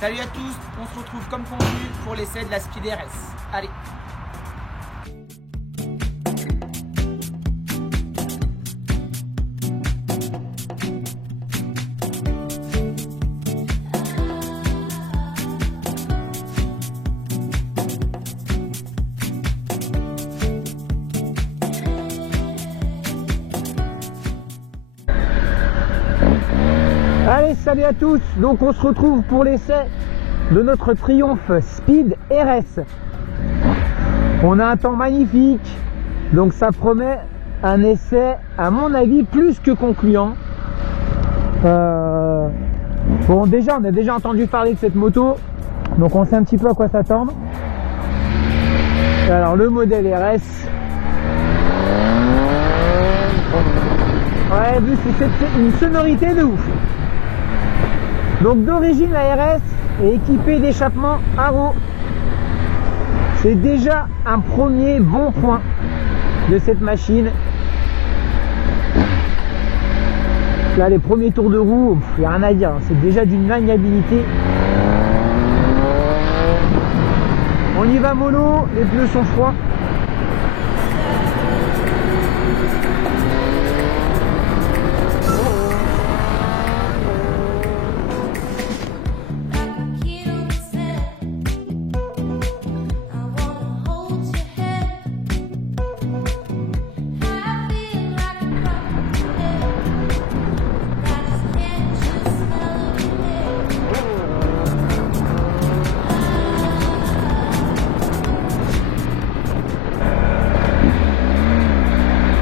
Salut à tous, on se retrouve comme convenu pour l'essai de la Speed RS. Allez. Allez, salut à tous. Donc on se retrouve pour l'essai de notre Triumph Speed RS. On a un temps magnifique, donc ça promet un essai à mon avis plus que concluant. Bon, déjà on a déjà entendu parler de cette moto, donc on sait un petit peu à quoi s'attendre. Alors le modèle RS, ouais, vu c'est une sonorité de ouf. Donc d'origine la RS est équipée d'échappements Arrow. C'est déjà un premier bon point de cette machine. Là les premiers tours de roue, il n'y a rien à dire, c'est déjà d'une maniabilité. On y va mollo, les pneus sont froids.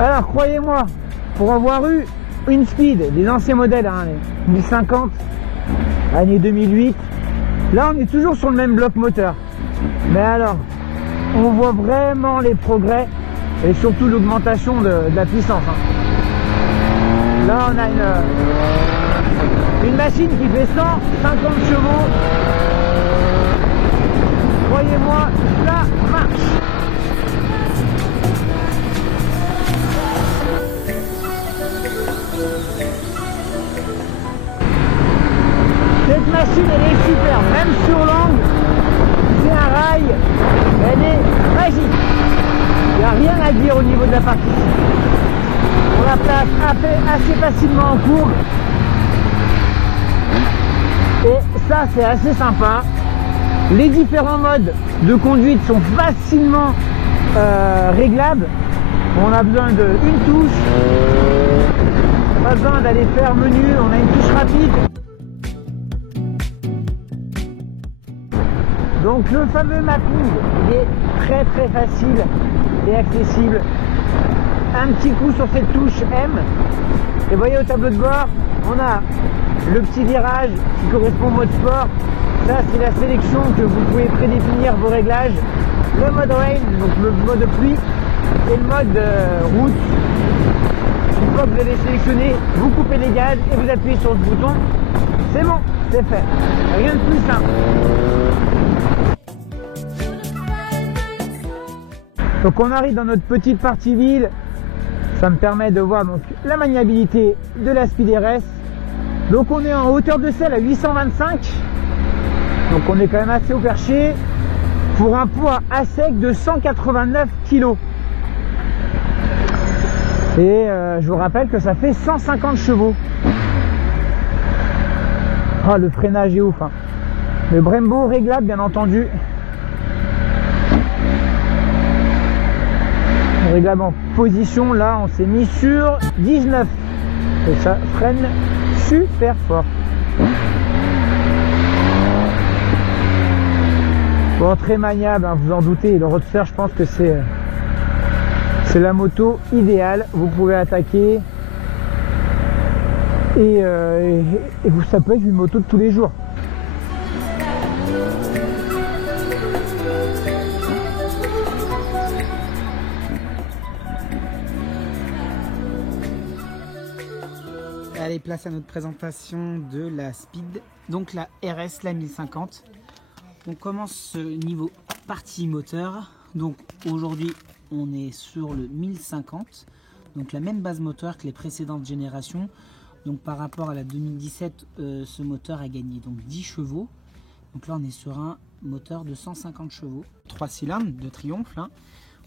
Alors croyez-moi, pour avoir eu une Speed, les anciens modèles, hein, les 1050, année 2008, là on est toujours sur le même bloc moteur. Mais alors, on voit vraiment les progrès et surtout l'augmentation de la puissance. Hein. Là on a une machine qui fait 150 chevaux. Croyez-moi, ça marche. Cette machine elle est super, même sur l'angle, c'est un rail, elle est magique. Il n'y a rien à dire au niveau de la partie. On la place assez facilement en courbe. Et ça c'est assez sympa. Les différents modes de conduite sont facilement réglables. On a besoin d'une touche. Pas besoin d'aller faire menu, on a une touche rapide. Donc le fameux mapping, il est très très facile et accessible. Un petit coup sur cette touche M. Et vous voyez au tableau de bord, on a le petit virage qui correspond au mode sport. Ça c'est la sélection que vous pouvez prédéfinir vos réglages. Le mode rain, donc le mode pluie, et le mode route. Une fois que vous avez sélectionné, vous coupez les gaz et vous appuyez sur le bouton. C'est bon, c'est fait. Rien de plus simple. Donc on arrive dans notre petite partie ville. Ça me permet de voir donc la maniabilité de la Speed RS. Donc on est en hauteur de selle à 825. Donc on est quand même assez au perché. Pour un poids à sec de 189 kg. Et je vous rappelle que ça fait 150 chevaux. Oh, le freinage est ouf. Hein. Le Brembo réglable, bien entendu. Réglable en position, là, on s'est mis sur 19. Et ça freine super fort. Bon, très maniable, hein, vous en doutez. Le Roadster, je pense que c'est la moto idéale. Vous pouvez attaquer et ça peut être une moto de tous les jours. Allez, place à notre présentation de la Speed, donc la RS, la 1050. On commence niveau partie moteur. Donc aujourd'hui on est sur le 1050, donc la même base moteur que les précédentes générations. Donc par rapport à la 2017, ce moteur a gagné donc 10 chevaux, Donc là on est sur un moteur de 150 chevaux, 3 cylindres de Triumph. Hein.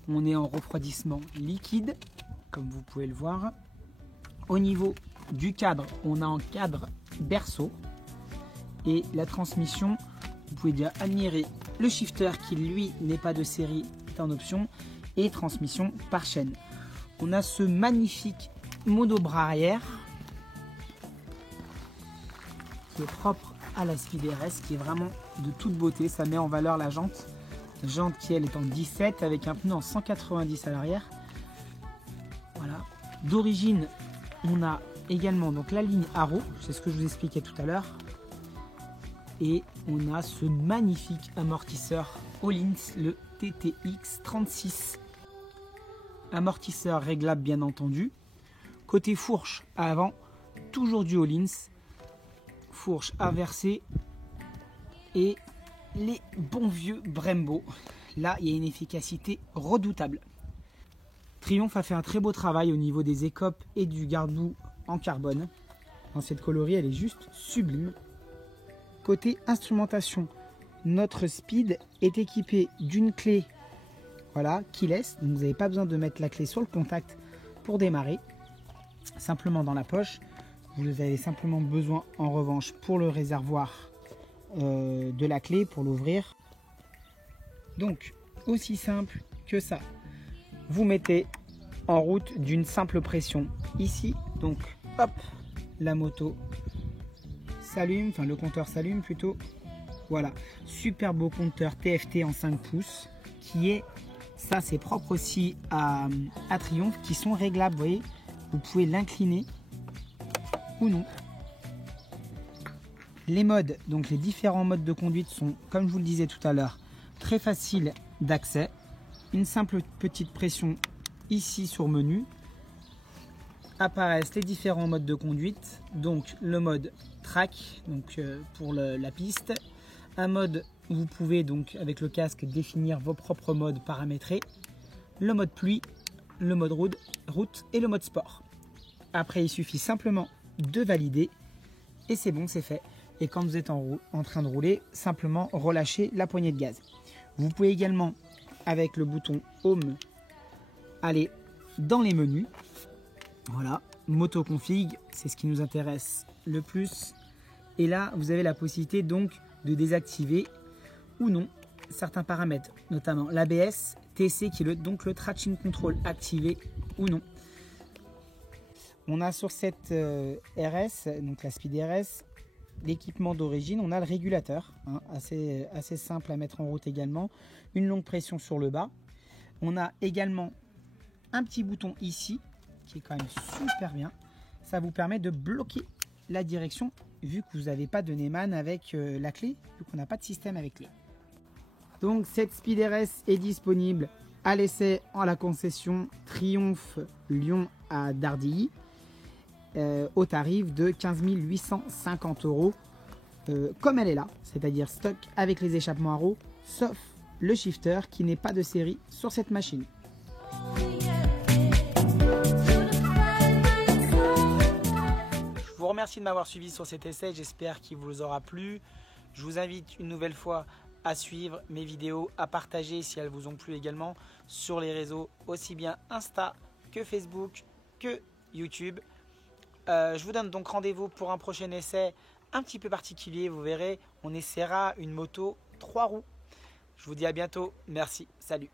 On est en refroidissement liquide, comme vous pouvez le voir. Au niveau du cadre, on a un cadre berceau. Et la transmission, vous pouvez déjà admirer le shifter qui lui n'est pas de série, est en option. Et transmission par chaîne. On a ce magnifique monobras arrière qui est propre à la Speed RS, qui est vraiment de toute beauté. Ça met en valeur la jante. La jante qui elle est en 17 avec un pneu en 190 à l'arrière. Voilà. D'origine, on a également donc la ligne Haro, c'est ce que je vous expliquais tout à l'heure. Et on a ce magnifique amortisseur Öhlins, le TTX 36. Amortisseur réglable bien entendu. Côté fourche à avant, toujours du Öhlins. Fourche inversée. Et les bons vieux Brembo. Là, il y a une efficacité redoutable. Triumph a fait un très beau travail au niveau des écopes et du garde-boue en carbone. Dans cette colorie, elle est juste sublime. Côté instrumentation, notre Speed est équipé d'une clé, voilà, keyless. Donc vous n'avez pas besoin de mettre la clé sur le contact pour démarrer, simplement dans la poche. Vous avez simplement besoin en revanche pour le réservoir de la clé pour l'ouvrir. Donc aussi simple que ça. Vous mettez en route d'une simple pression ici. Donc hop, la moto s'allume, enfin le compteur s'allume plutôt. Voilà, super beau compteur TFT en 5 pouces qui est, ça c'est propre aussi à Triumph, qui sont réglables. Vous voyez, vous pouvez l'incliner ou non. Les modes, donc les différents modes de conduite sont, comme je vous le disais tout à l'heure, très faciles d'accès. Une simple petite pression ici sur menu. Apparaissent les différents modes de conduite. Donc le mode track, donc pour la piste. Un mode où vous pouvez donc avec le casque définir vos propres modes paramétrés. Le mode pluie, le mode route et le mode sport. Après il suffit simplement de valider et c'est bon, c'est fait. Et quand vous êtes en train de rouler, simplement relâchez la poignée de gaz. Vous pouvez également avec le bouton Home aller dans les menus. Voilà, moto config, c'est ce qui nous intéresse le plus. Et là, vous avez la possibilité donc de désactiver ou non certains paramètres, notamment l'ABS, TC qui est donc le traction control, activé ou non. On a sur cette RS, donc la Speed RS, l'équipement d'origine, on a le régulateur, hein, assez simple à mettre en route également, une longue pression sur le bas. On a également un petit bouton ici, qui est quand même super bien. Ça vous permet de bloquer la direction, vu que vous n'avez pas de Neumann avec la clé, vu qu'on n'a pas de système avec clé. Donc cette Speed RS est disponible à l'essai en la concession Triumph Lyon à Dardilly. Au tarif de 15 850 €, comme elle est là, c'est-à-dire stock avec les échappements Haro, sauf le shifter qui n'est pas de série sur cette machine. Je vous remercie de m'avoir suivi sur cet essai, j'espère qu'il vous aura plu. Je vous invite une nouvelle fois à suivre mes vidéos, à partager si elles vous ont plu également sur les réseaux, aussi bien Insta que Facebook que YouTube. Je vous donne donc rendez-vous pour un prochain essai un petit peu particulier. Vous verrez, on essaiera une moto 3 roues. Je vous dis à bientôt. Merci. Salut.